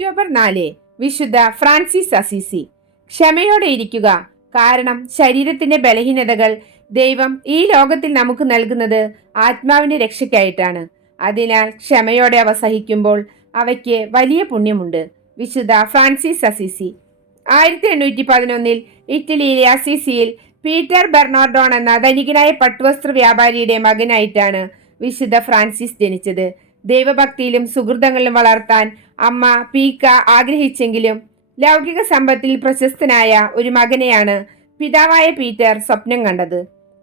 October 4 വിശുദ്ധ Francis Assisi. ക്ഷമയോടെ ഇരിക്കുക, കാരണം ശരീരത്തിന്റെ ബലഹീനതകൾ ദൈവം ഈ ലോകത്തിൽ നമുക്ക് നൽകുന്നത് ആത്മാവിന്റെ രക്ഷയ്ക്കായിട്ടാണ്. അതിനാൽ ക്ഷമയോടെ അവ സഹിക്കുമ്പോൾ അവയ്ക്ക് വലിയ പുണ്യമുണ്ട്. വിശുദ്ധ ഫ്രാൻസിസ് അസീസി 1811 ഇറ്റലിയിലെ അസീസിയിൽ പീറ്റർ ബെർണാർഡോൺ എന്ന ധനികനായ പട്ടുവസ്ത്ര വ്യാപാരിയുടെ മകനായിട്ടാണ് വിശുദ്ധ ഫ്രാൻസിസ് ജനിച്ചത്. ദൈവഭക്തിയിലും സുഹൃതങ്ങളിലും വളർത്താൻ അമ്മ പീക്ക ആഗ്രഹിച്ചെങ്കിലും ലൗകിക സമ്പത്തിൽ പ്രശസ്തനായ ഒരു മകനെയാണ് പിതാവായ പീറ്റർ സ്വപ്നം കണ്ടത്.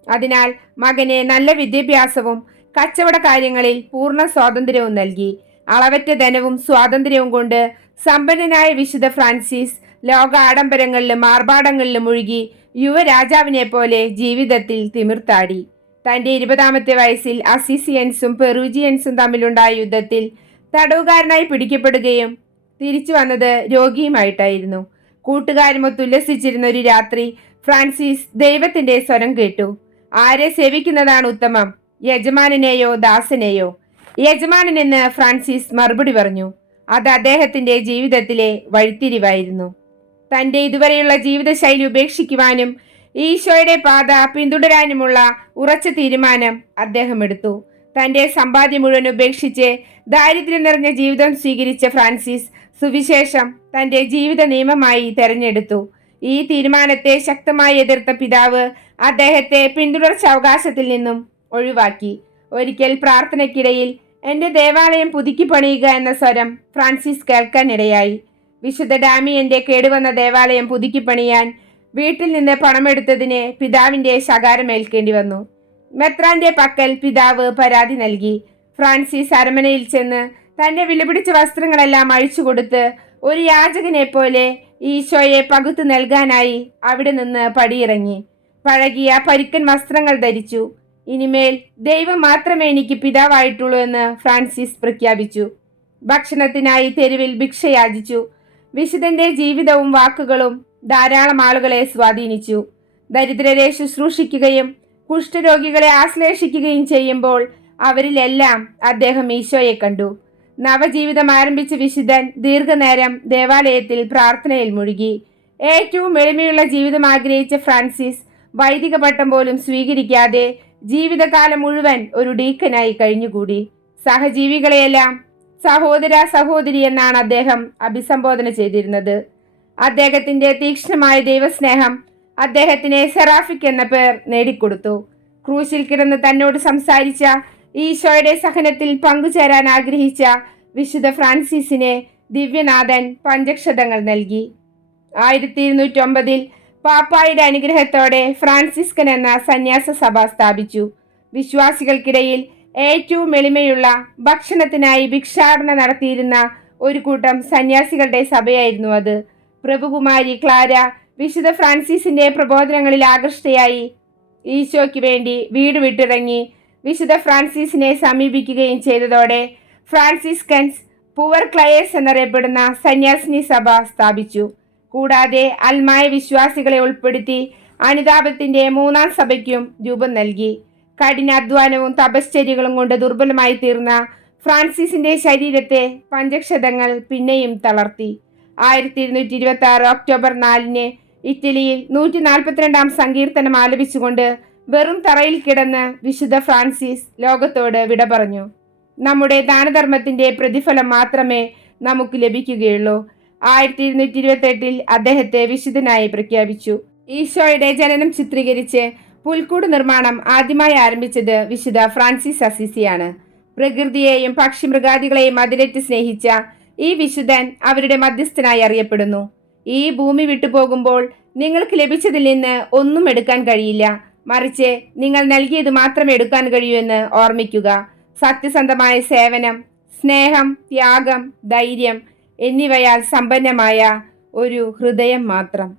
അതിനാൽ മകനെ നല്ല വിദ്യാഭ്യാസവും കച്ചവട കാര്യങ്ങളിൽ പൂർണ്ണ സ്വാതന്ത്ര്യവും നൽകി. അളവറ്റ ധനവും സ്വാതന്ത്ര്യവും കൊണ്ട് സമ്പന്നനായ വിശുദ്ധ ഫ്രാൻസിസ് ലോക ആഡംബരങ്ങളിലും ആർഭാടങ്ങളിലും മുഴുകി യുവരാജാവിനെ പോലെ ജീവിതത്തിൽ തിമിർത്താടി. തന്റെ 20ാമത്തെ വയസ്സിൽ അസീസിയൻസും പെറൂജിയൻസും തമ്മിലുണ്ടായ യുദ്ധത്തിൽ തടവുകാരനായി പിടിക്കപ്പെടുകയും തിരിച്ചു വന്നത് രോഗിയുമായിട്ടായിരുന്നു. കൂട്ടുകാരുമൊത്ത് ഉല്ലസിച്ചിരുന്ന ഒരു രാത്രി ഫ്രാൻസിസ് ദൈവത്തിന്റെ സ്വരം കേട്ടു. ആരെ സേവിക്കുന്നതാണ് ഉത്തമം, യജമാനനെയോ ദാസനെയോ? യജമാനനെന്ന് ഫ്രാൻസിസ് മറുപടി പറഞ്ഞു. അത് അദ്ദേഹത്തിന്റെ ജീവിതത്തിലെ വഴിത്തിരിവായിരുന്നു. തന്റെ ഇതുവരെയുള്ള ജീവിതശൈലി ഉപേക്ഷിക്കുവാനും ഈശോയുടെ പാത പിന്തുടരാനുമുള്ള ഉറച്ച തീരുമാനം അദ്ദേഹം എടുത്തു. തന്റെ സമ്പാദ്യം മുഴുവൻ ഉപേക്ഷിച്ച് ദാരിദ്ര്യം നിറഞ്ഞ ജീവിതം സ്വീകരിച്ച ഫ്രാൻസിസ് സുവിശേഷം തന്റെ ജീവിത നിയമമായി തെരഞ്ഞെടുത്തു. ഈ തീരുമാനത്തെ ശക്തമായി എതിർത്ത പിതാവ് അദ്ദേഹത്തെ പിന്തുടർച്ച അവകാശത്തിൽ നിന്നും ഒഴിവാക്കി. ഒരിക്കൽ പ്രാർത്ഥനയ്ക്കിടയിൽ എന്റെ ദേവാലയം പുതുക്കി പണിയുക എന്ന സ്വരം ഫ്രാൻസിസ് കേൾക്കാനിടയായി. വിശുദ്ധ ഡാമിയന്റെ കേടുവന്ന ദേവാലയം പുതുക്കി പണിയാൻ വീട്ടിൽ നിന്ന് പണമെടുത്തതിന് പിതാവിന്റെ ശകാരമേൽക്കേണ്ടി വന്നു. മെത്രാന്റെ പക്കൽ പിതാവ് പരാതി നൽകി. ഫ്രാൻസിസ് അരമനയിൽ ചെന്ന് തന്റെ വിലപിടിച്ച വസ്ത്രങ്ങളെല്ലാം അഴിച്ചുകൊടുത്ത് ഒരു യാചകനെ പോലെ ഈശോയെ പകുത്തു നൽകാനായി അവിടെ നിന്ന് പടിയിറങ്ങി. പഴകിയ പരിക്കൻ വസ്ത്രങ്ങൾ ധരിച്ചു. ഇനിമേൽ ദൈവം മാത്രമേ എനിക്ക് പിതാവായിട്ടുള്ളൂ എന്ന് ഫ്രാൻസിസ് പ്രഖ്യാപിച്ചു. ഭക്ഷണത്തിനായി തെരുവിൽ ഭിക്ഷയാചിച്ചു. വിശുദ്ധന്റെ ജീവിതവും വാക്കുകളും ധാരാളം ആളുകളെ സ്വാധീനിച്ചു. ദരിദ്രരെ ശുശ്രൂഷിക്കുകയും കുഷ്ഠരോഗികളെ ആശ്ലേഷിക്കുകയും ചെയ്യുമ്പോൾ അവരിലെല്ലാം അദ്ദേഹം ഈശോയെ കണ്ടു. നവജീവിതം ആരംഭിച്ച വിശുദ്ധൻ ദീർഘനേരം ദേവാലയത്തിൽ പ്രാർത്ഥനയിൽ മുഴുകി. ഏറ്റവും എളിമയുള്ള ജീവിതം ആഗ്രഹിച്ച ഫ്രാൻസിസ് വൈദിക പട്ടം പോലും സ്വീകരിക്കാതെ ജീവിതകാലം മുഴുവൻ ഒരു ഡീക്കനായി കഴിഞ്ഞുകൂടി. സഹജീവികളെയെല്ലാം സഹോദര സഹോദരി എന്നാണ് അദ്ദേഹം അഭിസംബോധന ചെയ്തിരുന്നത്. അദ്ദേഹത്തിന്റെ തീക്ഷ്ണമായ ദൈവസ്നേഹം അദ്ദേഹത്തിന് സെറാഫിക് എന്ന പേർ നേടിക്കൊടുത്തു. ക്രൂശിൽ കിടന്ന് തന്നോട് സംസാരിച്ച ഈശോയുടെ സഹനത്തിൽ പങ്കുചേരാൻ ആഗ്രഹിച്ച വിശുദ്ധ ഫ്രാൻസിസിനെ ദിവ്യനാഥൻ പഞ്ചക്ഷതങ്ങൾ നൽകി. 1209 പാപ്പായുടെ അനുഗ്രഹത്തോടെ ഫ്രാൻസിസ്കൻ എന്ന സന്യാസ സഭ സ്ഥാപിച്ചു. വിശ്വാസികൾക്കിടയിൽ ഏറ്റവും എളിമയുള്ള ഭക്ഷണത്തിനായി ഭിക്ഷാടന നടത്തിയിരുന്ന ഒരു കൂട്ടം സന്യാസികളുടെ സഭയായിരുന്നു അത്. പ്രഭുകുമാരി ക്ലാര വിശുദ്ധ ഫ്രാൻസിസിന്റെ പ്രബോധനങ്ങളിൽ ആകൃഷ്ടയായി ഈശോയ്ക്ക് വേണ്ടി വീട് വിട്ടിറങ്ങി വിശുദ്ധ ഫ്രാൻസിസിനെ സമീപിക്കുകയും ചെയ്തതോടെ ഫ്രാൻസിസ്കൻസ് പുവർ ക്ലയേഴ്സ് എന്നറിയപ്പെടുന്ന സന്യാസിനി സഭ സ്ഥാപിച്ചു. കൂടാതെ അൽമായ വിശ്വാസികളെ ഉൾപ്പെടുത്തി അനുതാപത്തിന്റെ 3ാം സഭയ്ക്കും രൂപം നൽകി. കഠിനാധ്വാനവും തപശ്ചര്യകളും കൊണ്ട് ദുർബലമായി തീർന്ന ഫ്രാൻസിസിന്റെ ശരീരത്തെ പഞ്ചക്ഷതങ്ങൾ പിന്നെയും തളർത്തി. 1226 ഒക്ടോബർ 4 ഇറ്റലിയിൽ 142ാം സങ്കീർത്തനം ആലപിച്ചുകൊണ്ട് വെറും തറയിൽ കിടന്ന് വിശുദ്ധ ഫ്രാൻസിസ് ലോകത്തോട് വിട പറഞ്ഞു. നമ്മുടെ ദാനധർമ്മത്തിന്റെ പ്രതിഫലം മാത്രമേ നമുക്ക് ലഭിക്കുകയുള്ളൂ. 1228 അദ്ദേഹത്തെ വിശുദ്ധനായി പ്രഖ്യാപിച്ചു. ഈശോയുടെ ജനനം ചിത്രീകരിച്ച് പുൽക്കൂട് നിർമ്മാണം ആദ്യമായി ആരംഭിച്ചത് വിശുദ്ധ ഫ്രാൻസിസ് അസീസിയാണ്. പ്രകൃതിയെയും പക്ഷിമൃഗാദികളെയും അതിരറ്റ് സ്നേഹിച്ച ഈ വിശുദ്ധൻ അവരുടെ മധ്യസ്ഥനായി അറിയപ്പെടുന്നു. ഈ ഭൂമി വിട്ടുപോകുമ്പോൾ നിങ്ങൾക്ക് ലഭിച്ചതിൽ നിന്ന് ഒന്നും എടുക്കാൻ കഴിയില്ല, മറിച്ച് നിങ്ങൾ നൽകിയത് മാത്രമേ എടുക്കാൻ കഴിയൂ എന്ന് ഓർമ്മിക്കുക. സത്യസന്ധമായ സേവനം, സ്നേഹം, ത്യാഗം, ധൈര്യം എന്നിവയാൽ സമ്പന്നമായ ഒരു ഹൃദയം മാത്രം.